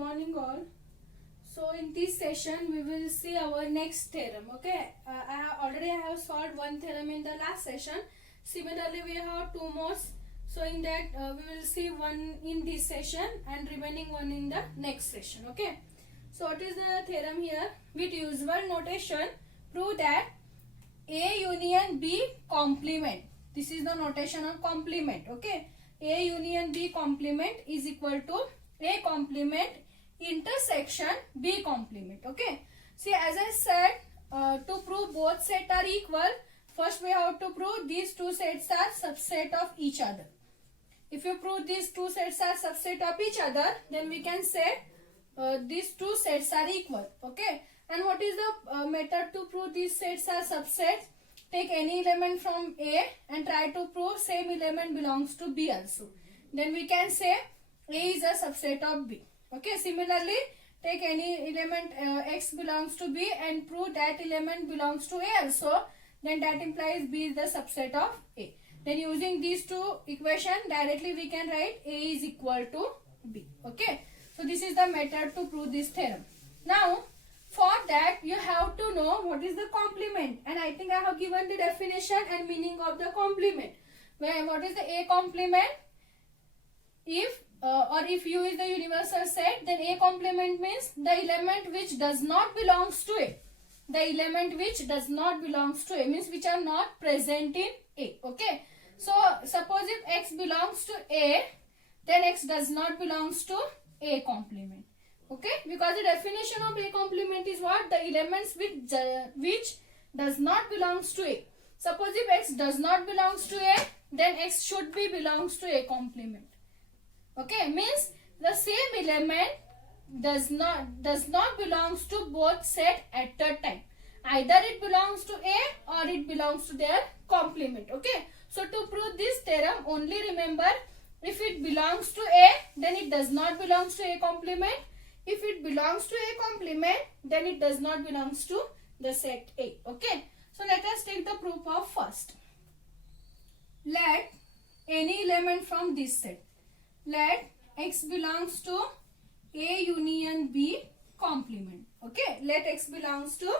morning all. So in this session we will see our next theorem. Okay, I have solved one theorem in the last session. Similarly we have two more. So in that we will see one in this session and remaining one in the next session. Okay, so what is the theorem here? With usual notation, prove that A union B complement. This is the notation of complement. Okay, A union B complement is equal to A complement intersection B complement. Okay, see, as I said, to prove both sets are equal, first we have to prove these two sets are subset of each other. If you prove these two sets are subset of each other, then we can say these two sets are equal. Okay, and what is the method to prove these sets are subsets? Take any element from A and try to prove same element belongs to B also. Then we can say A is a subset of B. Okay, similarly, take any element X belongs to B and prove that element belongs to A also. Then that implies B is the subset of A. Then using these two equations, directly we can write A is equal to B. Okay, so this is the method to prove this theorem. Now, for that you have to know what is the complement, and I think I have given the definition and meaning of the complement. What is the A complement? If U is the universal set, then A complement means the element which does not belongs to A. The element which does not belongs to A means which are not present in A. Okay, so suppose if X belongs to A, then X does not belongs to A complement. Okay, because the definition of A complement is what? The elements which does not belongs to A. Suppose if X does not belongs to A, then X should be belongs to A complement. Okay, means the same element does not belongs to both set at a time. Either it belongs to A or it belongs to their complement. Okay, so to prove this theorem, only remember, if it belongs to A, then it does not belongs to A complement. If it belongs to A complement, then it does not belongs to the set A. Okay, so let us take the proof of first. Let any element from this set, let X belongs to A union B complement. Okay, let X belongs to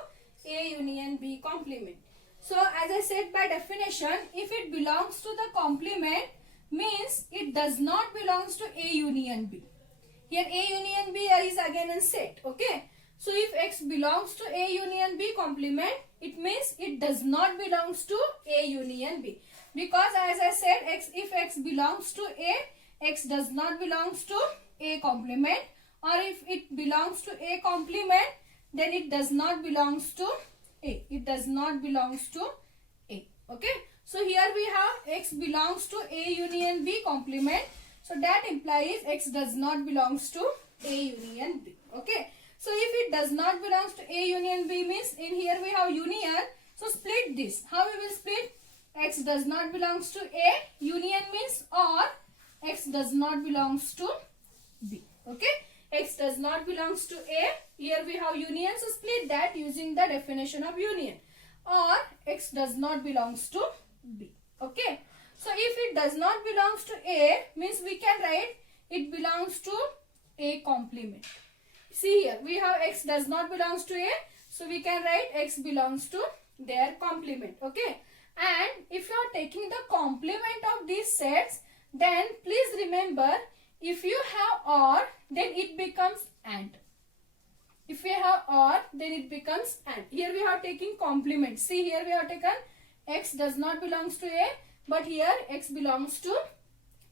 A union B complement. So as I said by definition, if it belongs to the complement, means it does not belongs to A union B. Here A union B is again a set. Okay, so if X belongs to A union B complement, it means it does not belongs to A union B, because as I said, if X belongs to A, X does not belongs to A complement, or if it belongs to A complement, then it does not belongs to A. It does not belongs to A. Okay, so here we have X belongs to A union B complement. So that implies X does not belongs to A union B. Okay, so if it does not belongs to A union B means in here we have union. So split this. How we will split? X does not belongs to A, union means or X does not belongs to B. Okay, X does not belongs to A. Here we have union. So split that using the definition of union, or X does not belongs to B. Okay, so if it does not belongs to A, means we can write it belongs to A complement. See here, we have X does not belongs to A, so we can write X belongs to their complement. Okay, and if you are taking the complement of these sets, then please remember, if you have OR, then it becomes AND. If we have OR, then it becomes AND. Here we are taking complement. See, here we have taken X does not belongs to A, but here X belongs to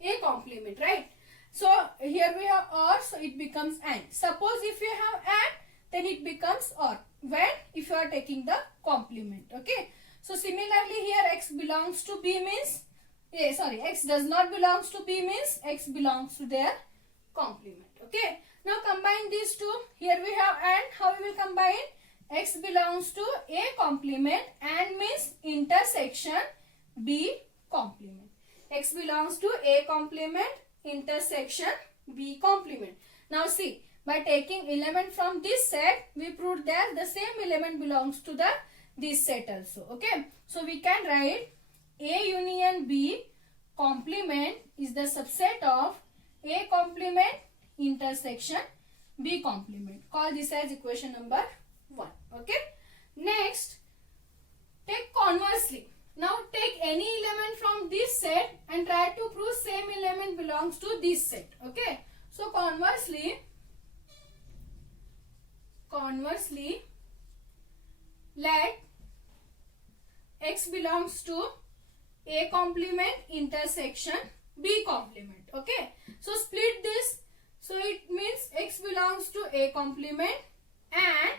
A complement, right? So here we have OR, so it becomes AND. Suppose if you have AND, then it becomes OR. When? If you are taking the complement. Okay, so similarly here X belongs to B means, X does not belongs to B means X belongs to their complement. Okay, now combine these two. Here we have AND. How we will combine? X belongs to A complement, AND means intersection B complement. X belongs to A complement, intersection B complement. Now see, by taking element from this set, we proved that the same element belongs to this set also. Okay, so we can write A union B complement is the subset of A complement intersection B complement. Call this as equation number 1. Okay. Next, take conversely. Now take any element from this set and try to prove same element belongs to this set. Okay. So conversely, let x belongs to A complement intersection B complement. Okay. So split this. So it means x belongs to A complement and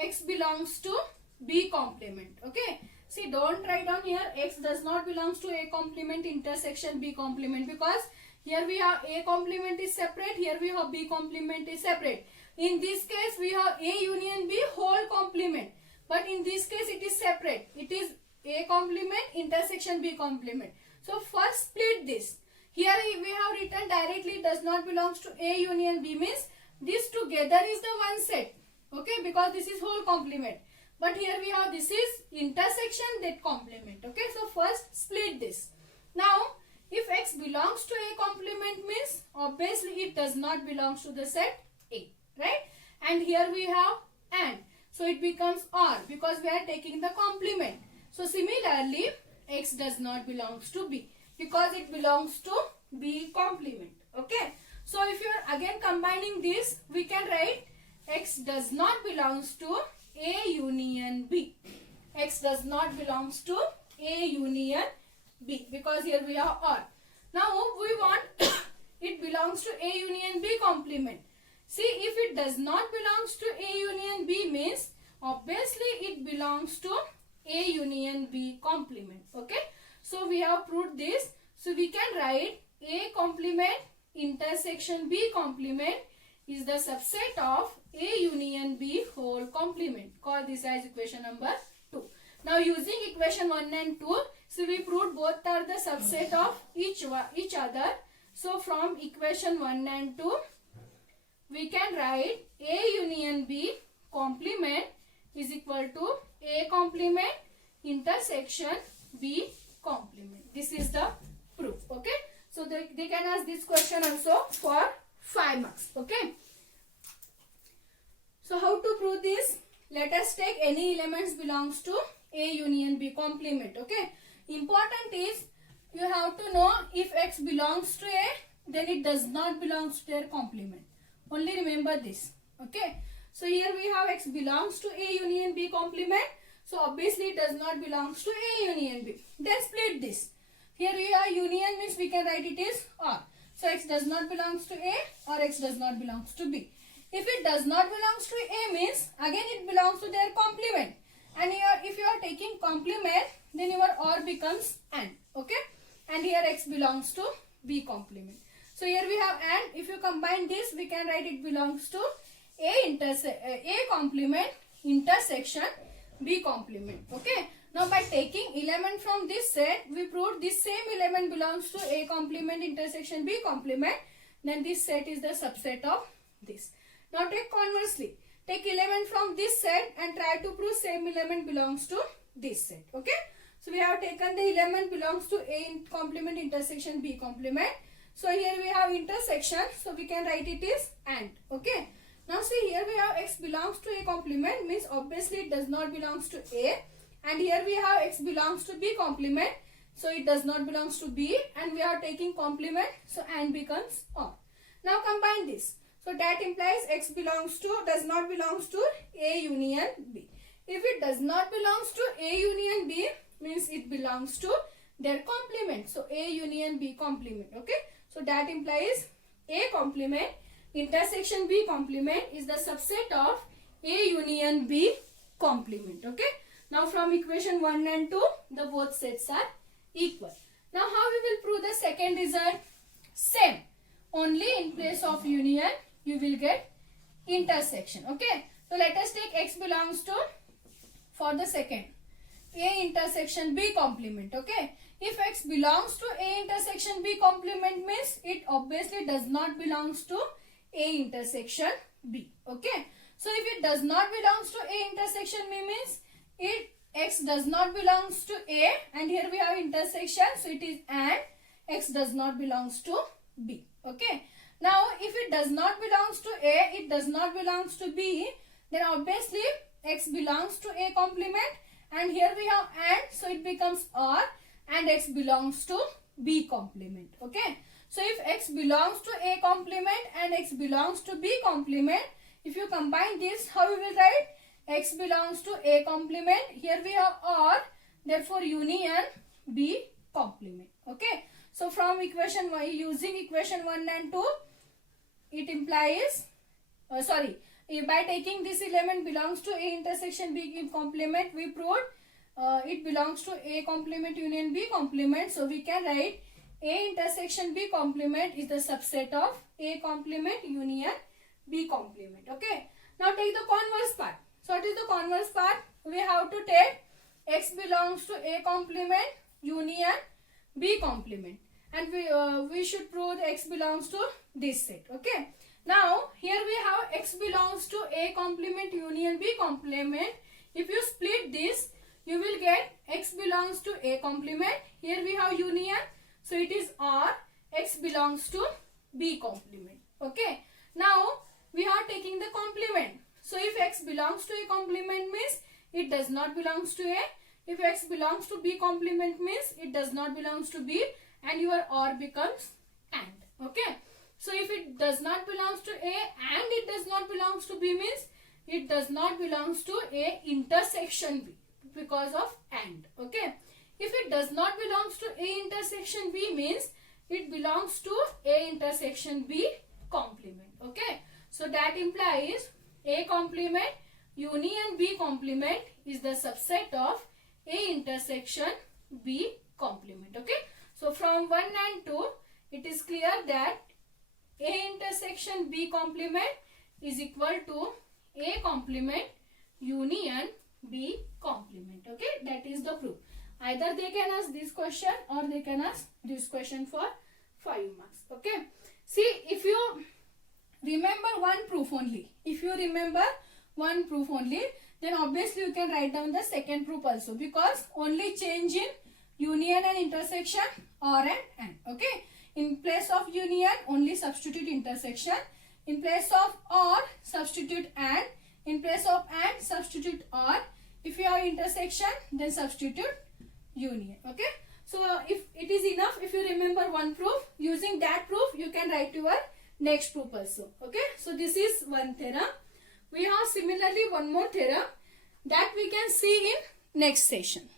x belongs to B complement. Okay. See, don't write down here x does not belongs to A complement intersection B complement, because here we have A complement is separate, here we have B complement is separate. In this case we have A union B whole complement, but in this case it is separate. It is A complement intersection B complement. So first split this. Here we have written directly does not belongs to A union B, means this together is the one set. Okay, because this is whole complement. But here we have this is intersection that complement. Okay, so first split this. Now if x belongs to A complement means obviously it does not belongs to the set A, right? And here we have and. So it becomes or because we are taking the complement. So similarly x does not belongs to B because it belongs to B complement. Okay. So if you are again combining this, we can write x does not belongs to A union B. X does not belongs to A union B because here we have or. Now we want it belongs to A union B complement. See, if it does not belongs to A union B means obviously it belongs to A union B complement. Okay. So we have proved this. So we can write A complement intersection B complement is the subset of A union B whole complement. Call this as equation number 2. Now using equation 1 and 2, so we proved both are the subset of each other. So from equation 1 and 2, we can write A union B complement is equal to A complement intersection B complement. This is the proof. Okay. So they can ask this question also for 5 marks. Okay. So how to prove this? Let us take any elements belongs to A union B complement. Okay. Important is you have to know if x belongs to A, then it does not belongs to their complement. Only remember this. Okay. So here we have x belongs to A union B complement. So obviously it does not belongs to A union B. Then split this. Here we have union means we can write it is or. So x does not belongs to A or x does not belongs to B. If it does not belongs to A means again it belongs to their complement. And here if you are taking complement, then your or becomes and. Okay. And here x belongs to B complement. So here we have and. If you combine this, we can write it belongs to A complement intersection B complement. Okay. Now by taking element from this set, we proved this same element belongs to A complement intersection B complement. Then this set is the subset of this. Now take conversely. Take element from this set and try to prove same element belongs to this set. Okay. So we have taken the element belongs to A complement intersection B complement. So here we have intersection. So we can write it is and. Okay. Now see, here we have x belongs to A complement means obviously it does not belongs to A. And here we have x belongs to B complement. So it does not belongs to B. And we are taking complement. So and becomes or. Now combine this. So that implies x belongs to does not belongs to A union B. If it does not belongs to A union B means it belongs to their complement. So A union B complement. Okay. So that implies A complement intersection B complement is the subset of A union B complement. Okay. Now from equation 1 and 2, the both sets are equal. Now how we will prove the second result? Same. Only in place of union, you will get intersection. Okay. So let us take x belongs to, for the second, A intersection B complement. Okay. If x belongs to A intersection B complement means it obviously does not belongs to A intersection B. Okay. So if it does not belongs to A intersection B means it x does not belongs to A, and here we have intersection, so it is and x does not belongs to B. Okay. Now if it does not belongs to A, it does not belongs to B, then obviously X belongs to A complement, and here we have AND, so it becomes OR, and X belongs to B complement. Okay, so if X belongs to A complement and X belongs to B complement, if you combine this, how we will write? X belongs to A complement, here we have OR, therefore union B complement. Okay, so from equation 1, using equation 1 and 2, it implies, by taking this element belongs to A intersection B complement, we proved it belongs to A complement union B complement. So we can write A intersection B complement is the subset of A complement union B complement. Okay, now take the converse part. So what is the converse part? We have to take X belongs to A complement union B complement, and we should prove X belongs to this set. Okay, now here we have X belongs to A complement union B complement. If you split this, you will get X belongs to A complement, here we have union, so it is R, X belongs to B complement. Okay, now we are taking the complement. So if X belongs to A complement means it does not belongs to A. If X belongs to B complement means it does not belongs to B, and your OR becomes AND. Okay, so if it does not belongs to A and it does not belongs to B means it does not belongs to A intersection B because of AND. Okay, if it does not belongs to A intersection B means it belongs to A intersection B complement. Okay, so that implies A complement union B complement is the subset of A intersection B complement. Okay, so from 1 and 2, it is clear that A intersection B complement is equal to A complement union B complement. Okay, that is the proof. Either they can ask this question or they can ask this question for 5 marks. Okay, see, if you remember one proof only, then obviously you can write down the second proof also, because only change in union and intersection OR and AND. Okay, in place of union only substitute intersection, in place of OR substitute AND, in place of AND substitute OR, if you have intersection then substitute union. Okay, so if it is enough, if you remember one proof, using that proof you can write your next proof also. Okay, so this is one theorem. We have similarly one more theorem that we can see in next session.